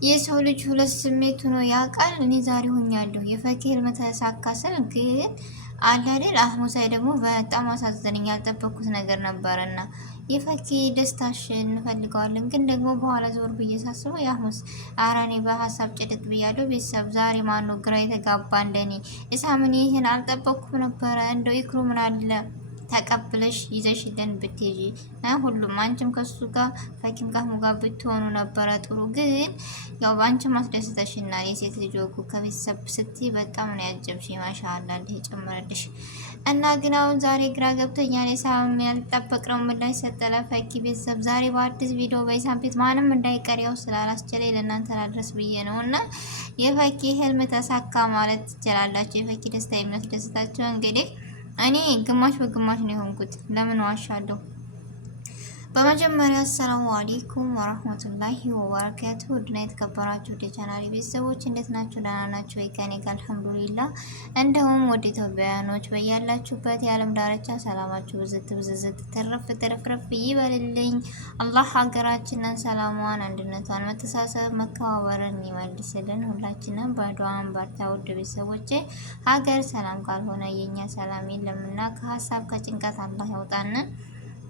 የሰው ልጅ ሁለት ስሜት ሆኖ ያውቃል። እኔ ዛሬ ሆኛለሁ የፈኪ ህልም ተሳካ ስል ግን አለ አይደል አህሙ ሳይ ደግሞ በጣም አሳዘነኝ። ያልጠበኩት ነገር ነበረና የፈኪ ደስታሽን እንፈልገዋለን፣ ግን ደግሞ በኋላ ዞር ብዬ ሳስበው የአህሙስ አራኔ በሀሳብ ጭድቅ ብያለሁ። ቤተሰብ ዛሬ ማነው ግራ የተጋባ እንደኔ? እሳምን ይህን አልጠበኩም ነበረ። እንደው ይክሩ ምን አለ ተቀብለሽ ይዘሽልን ብትሄጂ ሁሉም አንቺም ከሱ ጋር ፈኪም ከአህሙ ጋር ብትሆኑ ነበረ ጥሩ። ግን ያው አንቺ ማስደስተሽና የሴት ልጅ ወጉ ከቤተሰብ ስትይ በጣም ነው ያጀብሽ። ማሻአላ እንደ ጨመረልሽ እና ግን አሁን ዛሬ ግራ ገብቶኛል። የሳም ያልጠበቅ ነው ምላሽ ሰጠለ ፈኪ። ቤተሰብ ዛሬ በአዲስ ቪዲዮ በኢሳም ቤት ማንም እንዳይቀር ያው ስላላስችለኝ ለእናንተ ላድረስ ብዬ ነው። እና የፈኪ ህልም ተሳካ ማለት ትችላላችሁ። የፈኪ ደስታ የሚያስደስታቸው እንግዲህ እኔ ግማሽ በግማሽ ነው የሆንኩት። ለምን ዋሻለሁ? በመጀመሪያ አሰላሙ አለይኩም ወራህመቱላሂ ወበረካቱ። ውድና የተከበራችሁ የቻናሌ ቤተሰቦች እንዴት ናችሁ? ደህና ናችሁ ወይ? ከኔ ጋር አልሐምዱሊላህ። እንደውም ወደ ኢትዮጵያውያኖች በያላችሁበት የዓለም ዳርቻ ሰላማችሁ ብዝት ብዝዝት ተረፍረፍ ይበልልኝ። አላህ ሀገራችንን ሰላሟን፣ አንድነቷን፣ መተሳሰብ መከባበርን ይመልስልን። ሁላችንም በዱዓን በርታ። ውድ ቤተሰቦቼ ሀገር ሰላም ካልሆነ የኛ ሰላም የለምና ከሀሳብ ከጭንቀት አላህ ያውጣን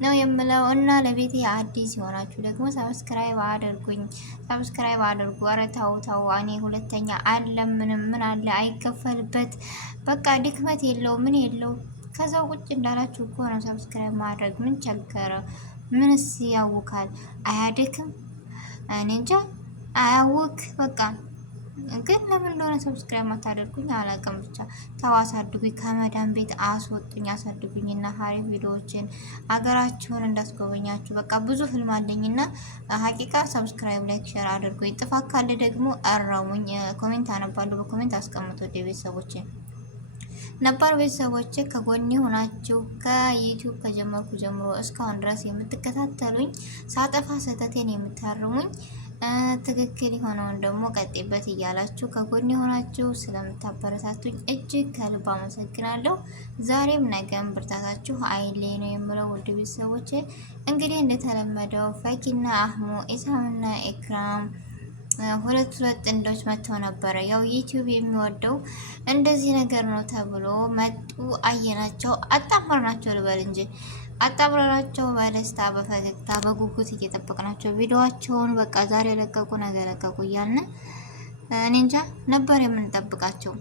ነው የምለው። እና ለቤቴ አዲስ የሆናችሁ ደግሞ ሰብስክራይብ አድርጉኝ፣ ሰብስክራይብ አድርጉ። ኧረ ተው ተው፣ እኔ ሁለተኛ አለምንም ምን አለ አይከፈልበት፣ በቃ ድክመት የለው ምን የለው። ከዛው ቁጭ እንዳላችሁ እኮ ነው ሰብስክራይብ ማድረግ። ምን ቸገረ? ምንስ ያውካል? አያድክም? እኔ እንጃ አያውክ በቃ። ግን ለምን እንደሆነ ሰብስክራይብ ማታደርጉኝ አላውቅም። ብቻ ተው አሳድጉኝ፣ ከመዳን ቤት አስወጡኝ፣ አሳድጉኝ እና ሀሪፍ ቪዲዮዎችን ሀገራችሁን እንዳስጎበኛችሁ በቃ ብዙ ህልም አለኝና ሀቂቃ ሰብስክራይብ፣ ላይክ፣ ሼር አድርጉኝ። ጥፋት ካለ ደግሞ አራሙኝ። ኮሜንት አነባለሁ፣ በኮሜንት አስቀምጡ። ወደ ቤተሰቦቼ ነባር ቤተሰቦቼ ከጎኔ ሆናችሁ ከዩቲዩብ ከጀመርኩ ጀምሮ እስካሁን ድረስ የምትከታተሉኝ ሳጠፋ ስህተቴን የምታርሙኝ ትክክል የሆነውን ደግሞ ቀጤበት እያላችሁ ከጎን የሆናችሁ ስለምታበረታቱኝ እጅግ ከልብ አመሰግናለሁ። ዛሬም ነገም ብርታታችሁ አይሌ ነው የምለው። ውድ ቤተሰቦቼ እንግዲህ እንደተለመደው ፈኪና አህሙ፣ ኢሳምና ኢክራም ሁለት ጥንዶች መጥተው ነበረ። ያው ዩቲዩብ የሚወደው እንደዚህ ነገር ነው ተብሎ መጡ። አየናቸው፣ አጣመርናቸው ልበል እንጂ አጣምረናቸው በደስታ በፈገግታ በጉጉት እየጠበቅናቸው ቪዲዮዋቸውን በቃ ዛሬ ለቀቁ ነገ ለቀቁ እያልን እኔ እንጃ ነበር የምንጠብቃቸው።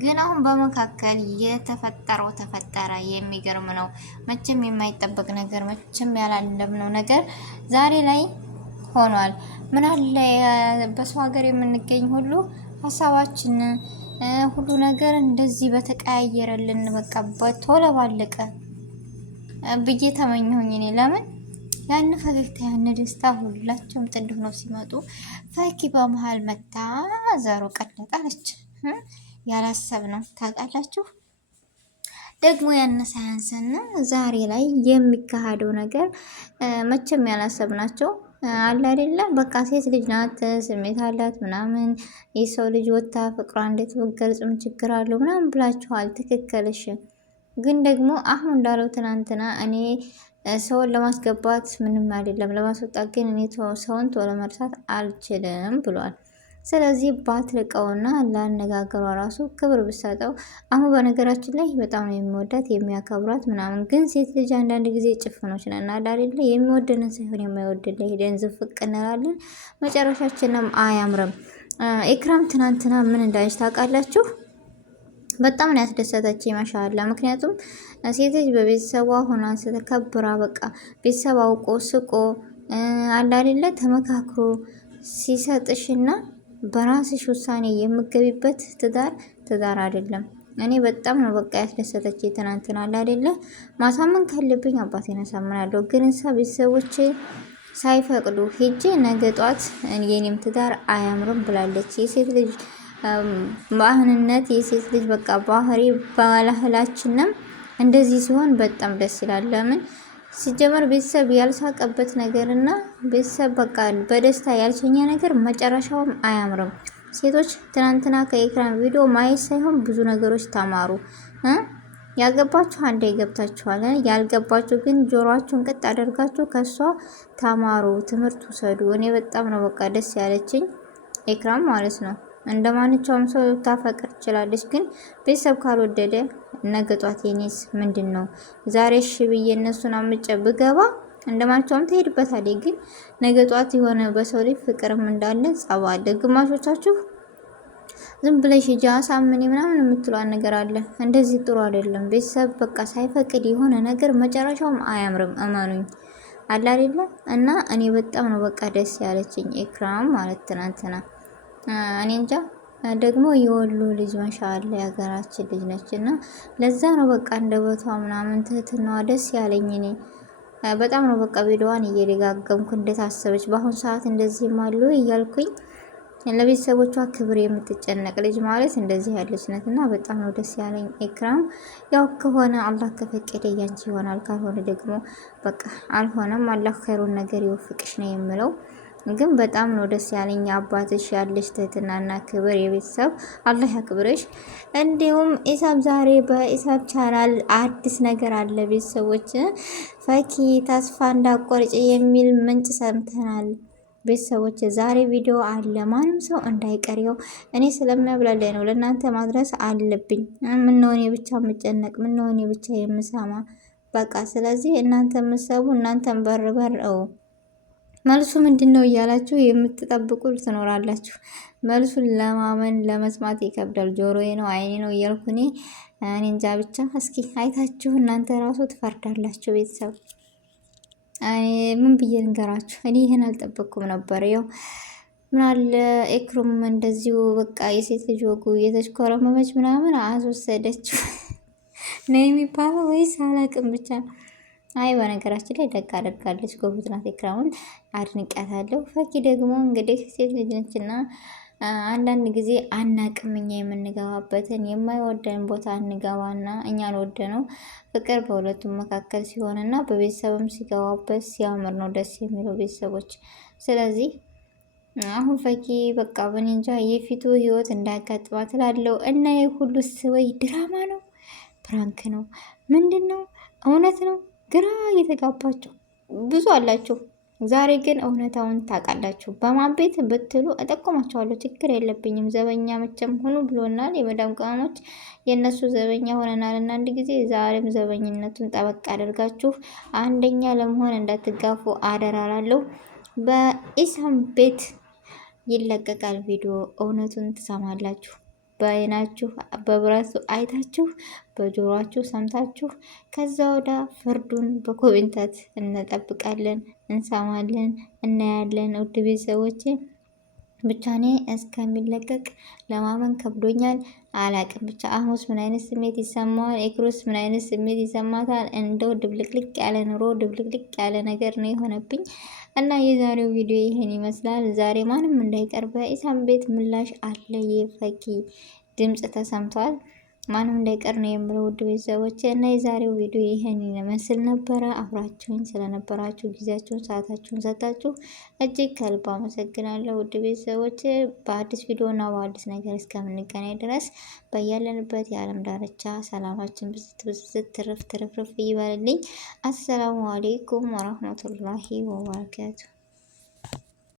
ግን አሁን በመካከል የተፈጠረው ተፈጠረ። የሚገርም ነው። መቼም የማይጠበቅ ነገር፣ መቼም ያላለምነው ነገር ዛሬ ላይ ሆኗል። ምን አለ በሰው ሀገር የምንገኝ ሁሉ ሀሳባችን ሁሉ ነገር እንደዚህ በተቀያየረልን በቃ በቶሎ ባለቀ ብዬ ተመኘሁኝ። እኔ ለምን ያን ፈገግታ ያን ደስታ ሁላቸውም ጥንድ ሆነው ሲመጡ ፈኪ በመሀል መታ ዘሮ ቀለጣለች። ያላሰብ ነው ታውቃላችሁ። ደግሞ ያነሰ ያንሰን ዛሬ ላይ የሚካሄደው ነገር መቼም ያላሰብናቸው አለ አይደለ? በቃ ሴት ልጅ ናት፣ ስሜት አላት ምናምን። የሰው ልጅ ወታ ፍቅሯ እንዴት ብትገልጽ ምን ችግር አለው ምናምን ብላችኋል። ትክክልሽ። ግን ደግሞ አሁን እንዳለው ትናንትና እኔ ሰውን ለማስገባት ምንም አይደለም፣ ለማስወጣት ግን እኔ ሰውን ቶሎ መርሳት አልችልም ብሏል። ስለዚህ ባትርቀውና ለአነጋገሯ ራሱ ክብር ብሰጠው። አሁን በነገራችን ላይ በጣም ነው የሚወዳት የሚያከብራት ምናምን። ግን ሴት ልጅ አንዳንድ ጊዜ ጭፍኖች ነን አይደለ? የሚወደንን ሳይሆን የማይወደን ሄደን ዝፍቅ እንላለን፣ መጨረሻችንም አያምርም። ኢክራም ትናንትና ምን እንዳለች ታውቃላችሁ? በጣም ነው ያስደሰተች ማሻአላ። ምክንያቱም ሴት ልጅ በቤተሰቧ ሆና ስተከብራ በቃ ቤተሰብ አውቆ ስቆ አለ አይደለ ተመካክሮ ሲሰጥሽና በራስሽ ውሳኔ የምገቢበት ትዳር አይደለም። እኔ በጣም ነው በቃ ያስደሰተች ትናንትና አለ አይደለ። ማሳመን ካለብኝ አባቴን አሳምናለሁ፣ ግን እንሳ ቤተሰቦቼ ሳይፈቅዱ ሄጄ ነገ ጧት የኔም ትዳር አያምርም ብላለች። የሴት ልጅ ማህንነት የሴት ልጅ በቃ ባህሪ ባህላችንም እንደዚህ ሲሆን በጣም ደስ ይላል። ለምን ሲጀመር ቤተሰብ ያልሳቀበት ነገርና ቤተሰብ በቃ በደስታ ያልሸኘ ነገር መጨረሻውም አያምርም። ሴቶች ትናንትና ከኢክራም ቪዲዮ ማየት ሳይሆን ብዙ ነገሮች ተማሩ። ያልገባችሁ አንዴ ገብታችኋል፣ ያልገባችሁ ግን ጆሮአችሁን ቅጥ አድርጋችሁ ከሷ ተማሩ፣ ትምህርት ውሰዱ። እኔ በጣም ነው በቃ ደስ ያለችኝ። ኤክራም ማለት ነው። እንደ ማንኛውም ሰው ታፈቅር ትችላለች፣ ግን ቤተሰብ ካልወደደ ነገ ጧት የኔስ ምንድን ነው? ዛሬ እሺ ብዬ እነሱን አምጬ ብገባ እንደ ማንኛውም ትሄድበታለች፣ ግን ነገ ጧት የሆነ በሰው ላይ ፍቅርም እንዳለ ጸባ አለ። ግማሾቻችሁ ዝም ብለሽ ሂጂ አሳምኒ ምናምን የምትሏን ነገር አለ። እንደዚህ ጥሩ አይደለም። ቤተሰብ በቃ ሳይፈቅድ የሆነ ነገር መጨረሻውም አያምርም። እመኑኝ አለ አይደለ? እና እኔ በጣም ነው በቃ ደስ ያለችኝ ኤክራም ማለት ትናንትና። እኔ እንጃ ደግሞ የወሎ ልጅ ማሻአላ የሀገራችን ልጅ ነች እና ለዛ ነው በቃ እንደበቷ ምናምን ትህትናዋ ደስ ያለኝ። እኔ በጣም ነው በቃ ቪዲዮዋን እየደጋገምኩ እንደታሰበች በአሁኑ ሰዓት እንደዚህም አሉ እያልኩኝ ለቤተሰቦቿ ክብር የምትጨነቅ ልጅ ማለት እንደዚህ ያለች ናት እና በጣም ነው ደስ ያለኝ ኤክራም። ያው ከሆነ አላህ ከፈቀደ ያንቺ ይሆናል፣ ካልሆነ ደግሞ በቃ አልሆነም። አላህ ኸይሩን ነገር ይወፍቅሽ ነው የምለው። ግን በጣም ነው ደስ ያለኝ አባትሽ ያለሽ ትህትናና ክብር፣ የቤተሰብ አላህ ያክብርሽ። እንዲሁም ኢሳብ ዛሬ በኢሳብ ቻናል አዲስ ነገር አለ ቤተሰቦች። ፈኪ ተስፋ እንዳቆርጭ የሚል ምንጭ ሰምተናል። ቤተሰቦች ዛሬ ቪዲዮ አለ፣ ማንም ሰው እንዳይቀርየው። እኔ ስለሚያብላላይ ነው ለእናንተ ማድረስ አለብኝ። ምነው እኔ ብቻ የምጨነቅ፣ ምነው እኔ ብቻ የምሰማ። በቃ ስለዚህ እናንተ የምትሰቡ እናንተን በር መልሱ ምንድን ነው እያላችሁ የምትጠብቁ ትኖራላችሁ። መልሱን ለማመን ለመስማት ይከብዳል። ጆሮዬ ነው አይኔ ነው እያልኩ እኔ እንጃ ብቻ። እስኪ አይታችሁ እናንተ ራሱ ትፈርዳላችሁ ቤተሰብ። ምን ብዬ ልንገራችሁ? እኔ ይህን አልጠበቅኩም ነበር። ያው ምናለ ኤክሩም እንደዚሁ በቃ የሴት ልጅ ወጉ የተሽኮረመመች ምናምን አስወሰደችው ነው የሚባለው ወይስ አላቅም ብቻ። አይ በነገራችን ላይ ደግ አደርጋለች፣ ጎበዝ ናት። ኤክራምን አድንቃታለሁ። ፈኪ ደግሞ እንግዲህ ሴት ልጅ ነችና አንዳንድ ጊዜ አናቅም እኛ የምንገባበትን የማይወደን ቦታ እንገባና እኛን ወደ ነው ፍቅር በሁለቱም መካከል ሲሆንና በቤተሰብም ሲገባበት ሲያምር ነው ደስ የሚለው ቤተሰቦች። ስለዚህ አሁን ፈኪ በቃ በኔ እንጃ የፊቱ ህይወት እንዳያጋጥማት እላለሁ። እና የሁሉ ስወይ ድራማ ነው ፕራንክ ነው ምንድን ነው እውነት ነው ግራ እየተጋባቸው ብዙ አላቸው። ዛሬ ግን እውነታውን ታውቃላችሁ። በማን ቤት ብትሉ እጠቆማቸዋለሁ፣ ችግር የለብኝም። ዘበኛ መቼም ሁኑ ብሎናል። የመዳም ቅመሞች የእነሱ ዘበኛ ሆነናል እና አንድ ጊዜ ዛሬም ዘበኝነቱን ጠበቅ አድርጋችሁ አንደኛ ለመሆን እንዳትጋፉ አደራላለሁ። በኢሳም ቤት ይለቀቃል ቪዲዮ፣ እውነቱን ትሰማላችሁ። በአይናችሁ በብረቱ አይታችሁ በጆሮአችሁ ሰምታችሁ ከዛ ወዳ ፍርዱን በኮሜንታት እንጠብቃለን፣ እንሰማለን፣ እናያለን። ውድ ቤተሰቦቼ ብቻ እኔ እስከሚለቀቅ ለማመን ከብዶኛል። አላቅም ብቻ አህሙስ ምን አይነት ስሜት ይሰማዋል? ኤክሩስ ምን አይነት ስሜት ይሰማታል? እንደው ድብልቅልቅ ያለ ኑሮ ድብልቅልቅ ያለ ነገር ነው የሆነብኝ እና የዛሬው ቪዲዮ ይሄን ይመስላል። ዛሬ ማንም እንዳይቀር በኢሳም ቤት ምላሽ አለ። የፈኪ ድምጽ ተሰምቷል። ማንም እንዳይቀር ነው የምለው ውድ ቤተሰቦች እና የዛሬው ቪዲዮ ይሄን ይመስል ነበረ። አብራችሁኝ ስለነበራችሁ ጊዜያችሁን ሰዓታችሁን ሰጣችሁ እጅግ ከልብ አመሰግናለሁ ውድ ቤተሰቦች። በአዲስ ቪዲዮ እና በአዲስ ነገር እስከምንገናኝ ድረስ በያለንበት የዓለም ዳርቻ ሰላማችን ብዝት ብዝት ትርፍ ትርፍርፍ ይበልልኝ። አሰላሙ አሌይኩም ወራህመቱላሂ ወበረካቱ።